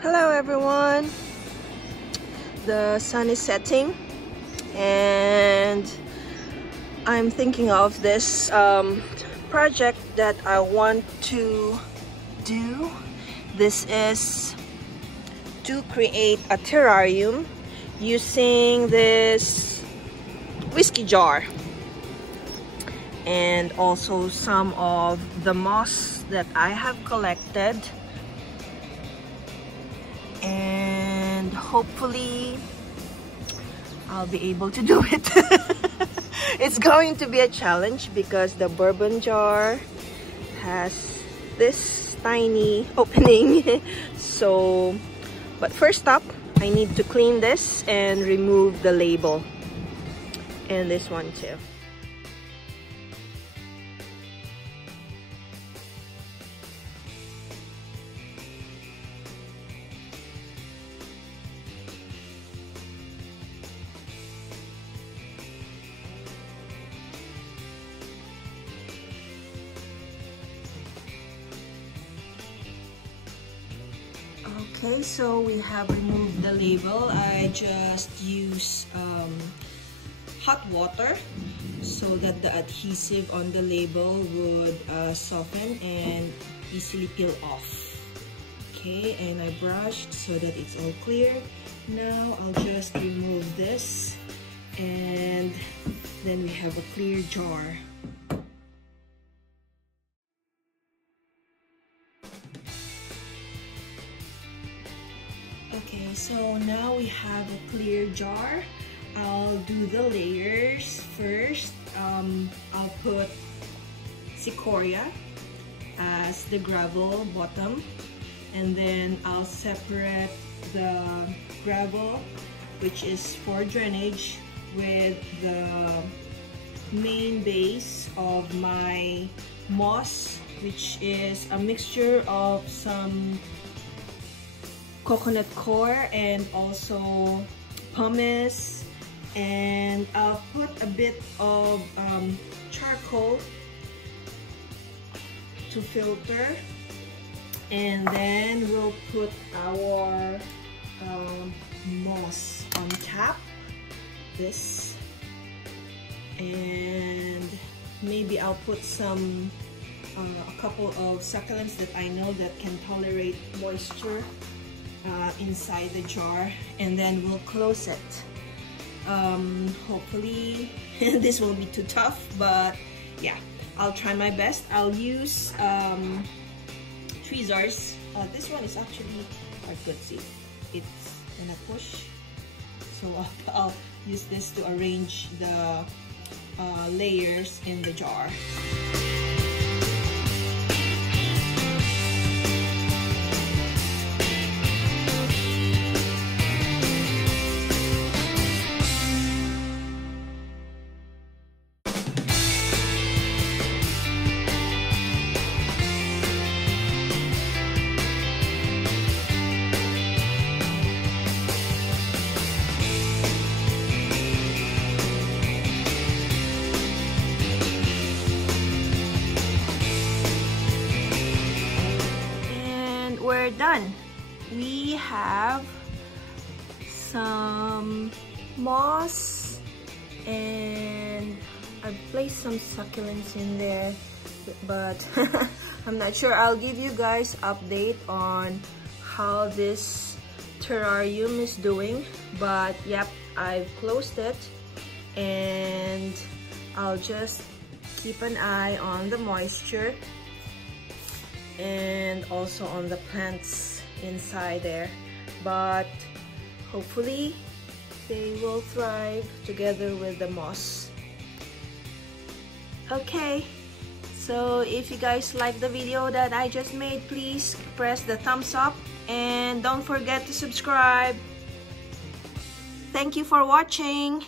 Hello everyone, the sun is setting and I'm thinking of this project that I want to do. This is to create a terrarium using this whiskey jar and also some of the moss that I have collected, and hopefully I'll be able to do it. It's going to be a challenge because the bourbon jar has this tiny opening. But first up, I need to clean this and remove the label, and this one too. Okay, so we have removed the label. I just use hot water so that the adhesive on the label would soften and easily peel off. Okay, and I brushed so that it's all clear. Now I'll just remove this and then we have a clear jar. Okay, so now we have a clear jar. I'll do the layers first. I'll put Sequoia as the gravel bottom, and then I'll separate the gravel, which is for drainage, with the main base of my moss, which is a mixture of some coconut coir and also pumice, and I'll put a bit of charcoal to filter, and then we'll put our moss on top, this, and maybe I'll put some a couple of succulents that I know that can tolerate moisture inside the jar, and then we'll close it. Hopefully this won't be too tough, but yeah, I'll try my best. I'll use tweezers. This one is actually quite good. See, it's gonna push, so I'll use this to arrange the layers in the jar. We're done. We have some moss and I've placed some succulents in there, but I'm not sure. I'll give you guys update on how this terrarium is doing. But yep, I've closed it, and I'll just keep an eye on the moisture and also on the plants inside there, but hopefully they will thrive together with the moss. Okay, so if you guys like the video that I just made, please press the thumbs up and don't forget to subscribe. Thank you for watching.